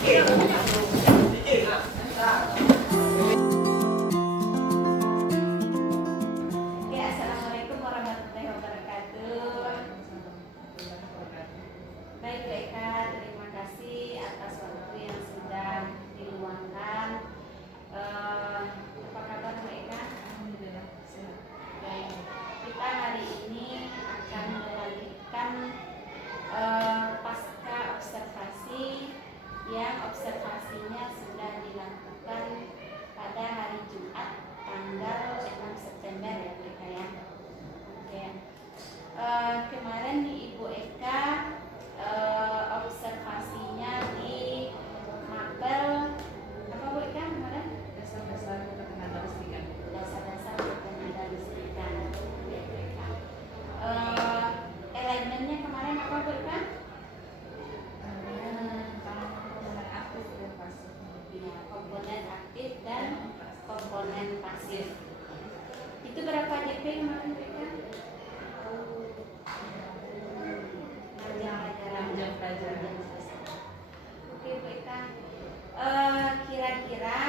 Waalaikumsalam warahmatullahi wabarakatuh. Oke, assalamualaikum warahmatullahi wabarakatuh. Baik Bu Eka, terima kasih atas waktu yang sudah diluangkan. Apa kabar Bu Eka? Alhamdulillah sehat. Baik, kita hari ini akan melanjutkan pasca observasi yang observasinya sudah dilakukan pada hari Jumat tanggal 6 September ya Bu Eka ya. Oke. Kemarin Ibu Eka observasinya di mapel apa Bu Eka kemarin? Dasar-dasar ketenaga listrikan. Dasar-dasar ketenaga listrikan. Ya, Bu Eka. Elemennya kemarin apa Bu Eka? Tentang komponen aktif dan pasif. Ya, komponen aktif dan komponen pasif. Itu berapa JP kemarin Bu Eka? 6 jam pelajaran. 6 jam pelajaran. Oke Bu Eka. Kira-kira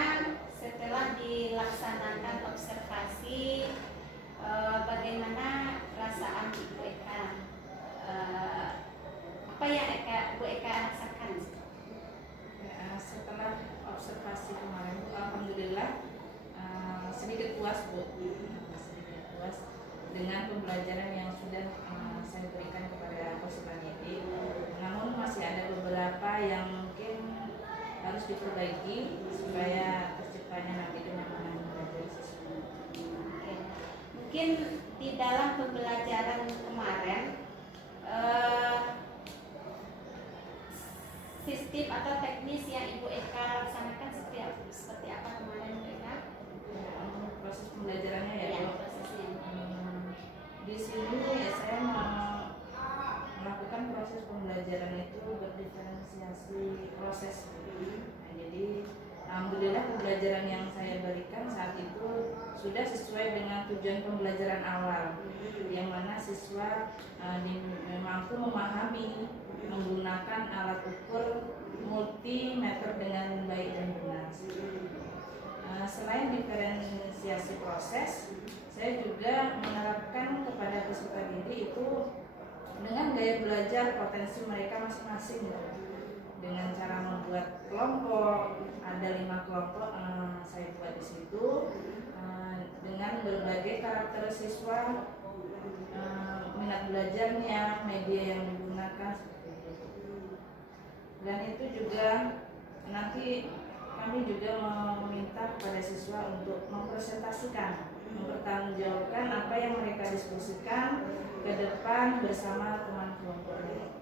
setelah dilaksanakan observasi, bagaimana perasaan Ibu Eka? Apa yang Bu Eka rasakan? Ya, setelah observasi kemarin, alhamdulillah sedikit puas Bu, sedikit puas dengan pembelajaran yang sudah saya berikan kepada peserta didik. Namun masih ada beberapa yang mungkin harus diperbaiki supaya terciptanya nanti kenyamanan belajar siswa. Oke. Mungkin di dalam pembelajaran kemarin sistem atau teknis yang Ibu Eka laksanakan seperti apa kemarin Bu Eka? Ya, untuk proses pembelajarannya ya, Ya, Bu. prosesnya. Di sini ya, saya melakukan proses pembelajaran itu berdiferensiasi proses. Nah, jadi alhamdulillah pembelajaran yang saya berikan saat itu sudah sesuai dengan tujuan pembelajaran awal, yang mana siswa mampu memahami menggunakan alat ukur multimeter dengan baik dan benar. Selain diferensiasi proses, saya juga menerapkan kepada peserta didik itu dengan gaya belajar potensi mereka masing-masing gitu. Dengan cara membuat kelompok, ada 5 kelompok saya buat di situ dengan berbagai karakter siswa, minat belajarnya, media yang digunakan seperti itu. Dan itu juga nanti kami juga meminta kepada siswa untuk mempresentasikan, mempertanggungjawabkan apa yang mereka diskusikan ke depan bersama teman kelompoknya.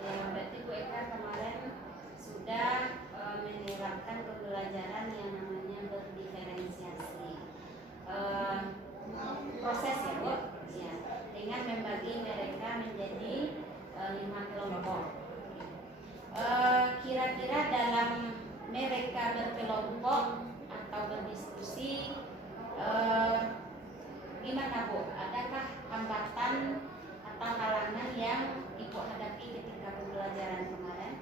Ya, berarti Bu Eka kemarin sudah menerapkan pembelajaran yang namanya berdiferensiasi. Proses ya Bu, ya, dengan membagi mereka menjadi 5 kelompok. Kira-kira dalam mereka berkelompok atau berdiskusi, gimana Bu? Adakah hambatan atau halangan yang Ibu hadapi ketika pembelajaran kemarin?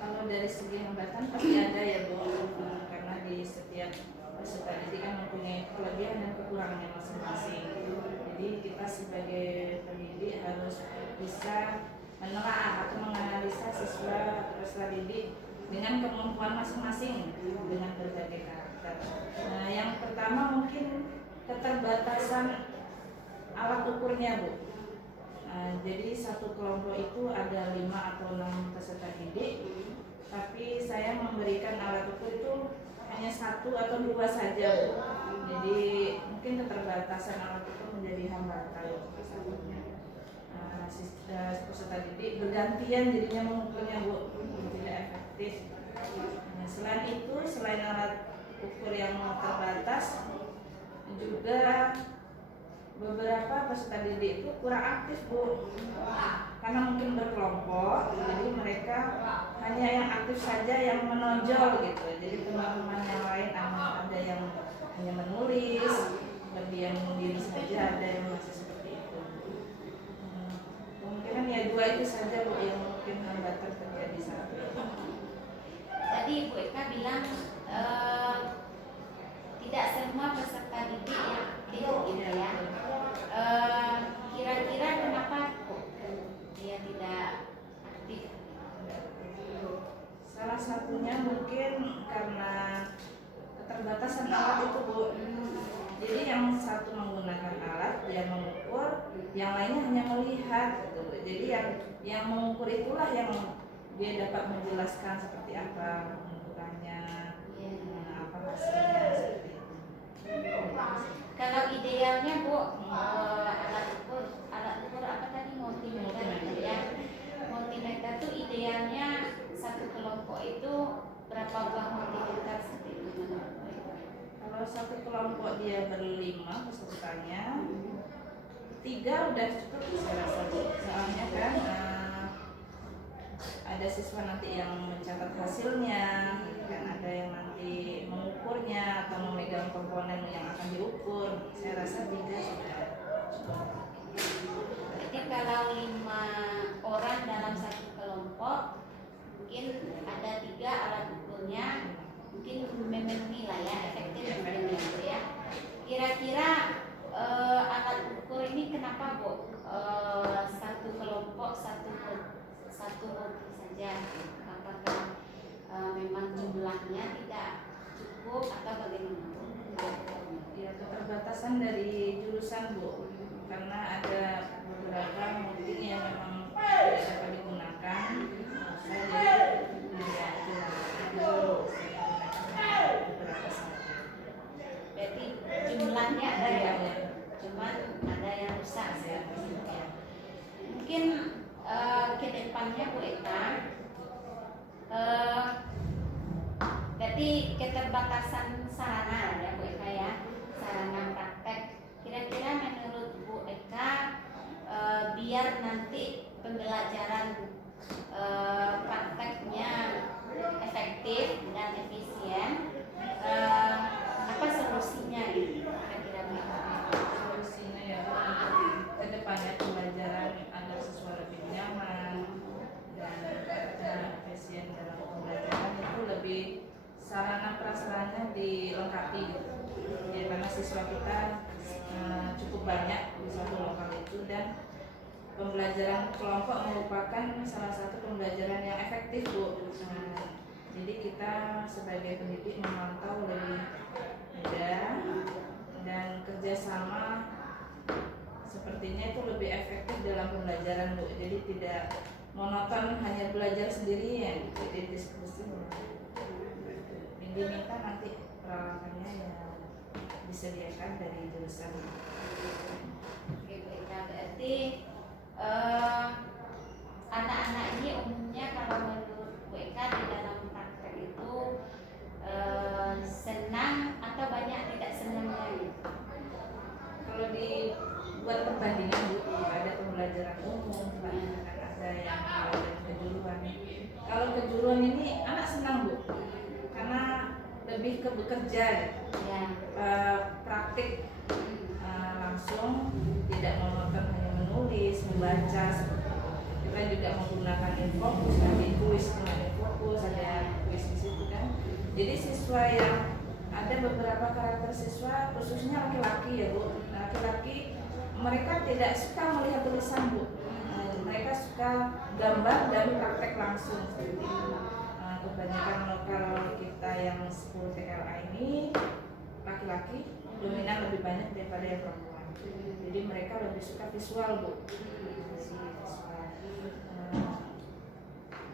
Kalau dari segi hambatan pasti ada ya Bu, karena di setiap peserta didik kan mempunyai kelebihan dan kekurangannya masing-masing. Jadi kita sebagai pendidik harus bisa menelaah atau menganalisa siswa peserta didik dengan kemampuan masing-masing dengan berbagai karakter. Nah, yang pertama mungkin keterbatasan alat ukurnya Bu. Jadi satu kelompok itu ada 5 atau 6 peserta didik, tapi saya memberikan alat ukur itu hanya 1 atau 2 saja Bu. Jadi mungkin keterbatasan alat ukur menjadi hambatan peserta didik bergantian jadinya mengukurnya Bu, tidak efektif. Nah, selain itu, selain alat ukur yang terbatas, juga beberapa peserta didik itu kurang aktif Bu, karena mungkin berkelompok, jadi mereka hanya yang aktif saja yang menonjol gitu. Jadi teman-teman yang lain ada yang hanya menulis, berdiam diri saja, ada yang masih seperti itu. Kemungkinan ya 2 itu saja Bu yang mungkin hambatan terjadi saat ini. Tadi Bu Eka bilang tidak semua peserta didik yang aktif gitu ya. Kira-kira kenapa kok dia tidak aktif? Salah satunya mungkin karena keterbatasan alat itu Bu. Jadi yang satu menggunakan alat, dia mengukur, yang lainnya hanya melihat gitu. Jadi yang mengukur itulah yang dia dapat menjelaskan seperti apa pengukurannya, apa hasilnya seperti itu. Kalau idealnya Bu, alat ukur apa tadi, multimeter ya. Multimeter itu idealnya satu kelompok itu berapa buah multimeter seperti itu menurut Bu Eka? Kalau satu kelompok dia ber5 pesertanya, 3 udah cukup saya rasa Bu. Soalnya kan ada siswa nanti yang mencatat hasilnya, kan ada yang nanti mengukurnya atau memegang komponen yang akan diukur. Saya rasa 3 sudah cukup. Jadi kalau 5 orang dalam satu kelompok, mungkin ada 3 alat ukurnya, mungkin memenuhi lah ya, efektif seperti itu ya. Kira-kira alat ukur ini kenapa Bu? Satu kelompok satu ukur saja, apakah memang jumlahnya tidak cukup atau bagaimana Bu? Ya, keterbatasan dari jurusan Bu, karena ada beberapa mungkin yang memang tidak dapat digunakan. Saya jadi beberapa saja. Berarti jumlahnya ada ya, cuman ada yang rusak ya. Mungkin ke depannya Bu Eka, berarti keterbatasan sarana ya Bu Eka ya, sarana praktek. Kira-kira menurut Bu Eka, biar nanti pembelajaran prakteknya efektif dan efisien, apa solusinya gitu kira-kira Bu Eka? Solusinya ya Bu, untuk kedepannya pembelajaran agar siswa lebih nyaman dan efisien dalam pembelajaran itu lebih sarana prasarana dilengkapi gitu. Ya, karena siswa kita cukup banyak di satu lokal itu, dan pembelajaran kelompok merupakan salah satu pembelajaran yang efektif, Bu. Jadi kita sebagai pendidik memantau lebih mudah dan kerjasama sepertinya itu lebih efektif dalam pembelajaran, Bu. Jadi tidak monoton hanya belajar sendirian, jadi diskusi. Minggu minta nanti peralatannya ya disediakan dari jurusan. Oke, baiklah. Berarti anak-anak ini umumnya kalau menurut WK di dalam praktek itu senang atau banyak tidak senangnya gitu. Kalau dibuat perbandingan, Bu, ada pembelajaran umum, ada yang kejuruan. Kalau kejuruan ini anak senang, Bu, karena lebih ke bekerja, Ya. praktik langsung, tidak monoton hanya menulis, membaca. Kita juga menggunakan infokus, ada kuis dengan infokus, ada kuis di situ kan. Jadi siswa yang ada beberapa karakter siswa, khususnya laki-laki ya, Bu. Laki-laki mereka tidak suka melihat tulisan, Bu. Mereka suka gambar dan praktek langsung. Kebanyakan lokal kita yang 10 TLA ini laki-laki dominan lebih banyak daripada yang perempuan. Jadi mereka lebih suka visual, Bu.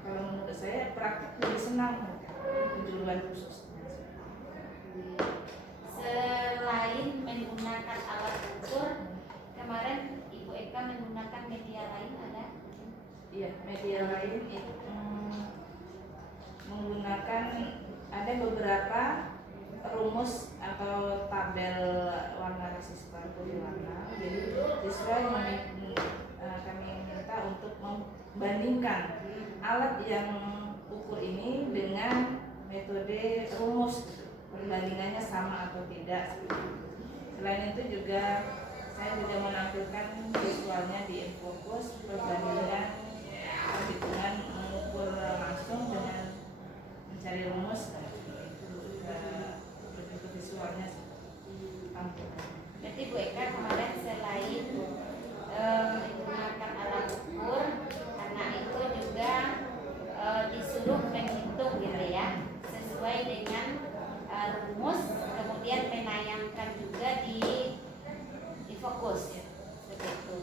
Kalau menurut saya praktik lebih senang mereka, kejuruan khususnya. Selain menggunakan alat ukur, kemarin Ibu Eka menggunakan media lain ada? Iya, media lain itu menggunakan ada beberapa rumus atau tabel warna resistor warna. Jadi siswa kami minta untuk membandingkan alat yang ukur ini dengan metode rumus, perbandingannya sama atau tidak. Selain itu juga saya juga menampilkan visualnya di infokus, perbandingan perhitungan mengukur langsung dengan mencari rumus. Begitu visualnya tampilan. Berarti Bu Eka kemarin selain menggunakan alat ukur, karena itu juga disuruh menghitung gitu ya, sesuai dengan rumus, kemudian menayangkan juga di fokus seperti itu,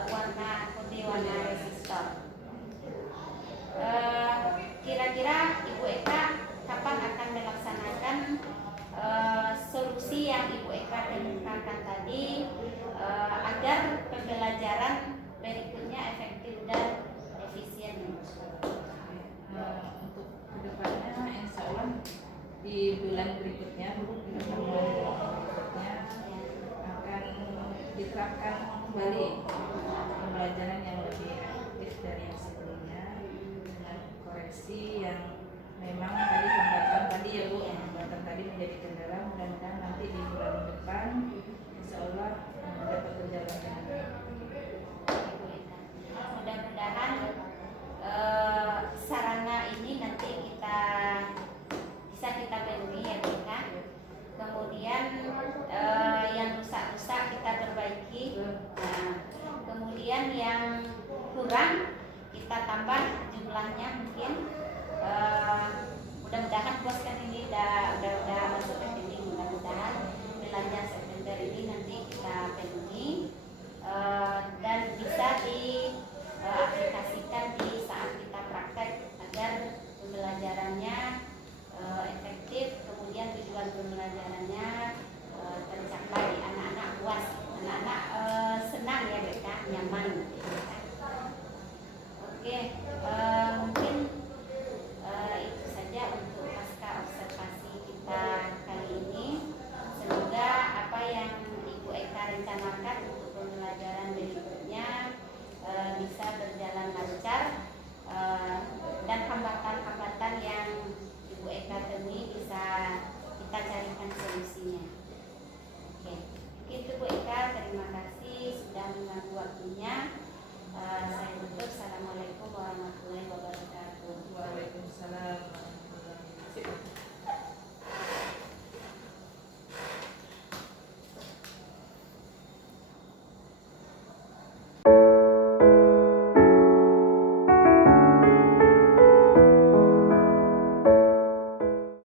kode warna resistor. Kira-kira Ibu Eka kapan akan melaksanakan solusi yang Ibu Eka kemukakan tadi agar pembelajaran berikutnya efektif dan efisien? Untuk kedepannya insya Allah di bulan berikutnya, akan diterapkan kembali pembelajaran yang lebih efektif dari yang sebelumnya dengan koreksi yang memang tadi hambatan tadi ya, Bu, hambatan tadi menjadi kendala. Mudah-mudahan nanti di bulan depan insya Allah dapat berjalan dengan baik. Mudah-mudahan sarana ini nanti bisa kita penuhi ya, Bu Eka. Kemudian yang rusak-rusak kita perbaiki. Nah, kemudian yang kurang kita tambah jumlahnya mungkin. Mudah-mudahan puaskan ini udah masuk ke sini. Mudah-mudahan belanja September ini nanti kita penuhi dan bisa diaplikasikan di saat kita praktek agar pembelajarannya efektif, kemudian tujuan pembelajarannya tercapai, anak-anak puas, anak-anak senang ya mereka, nyaman. Oke, mungkin itu saja untuk pasca observasi kita kali ini. Semoga apa yang Ibu Eka rencanakan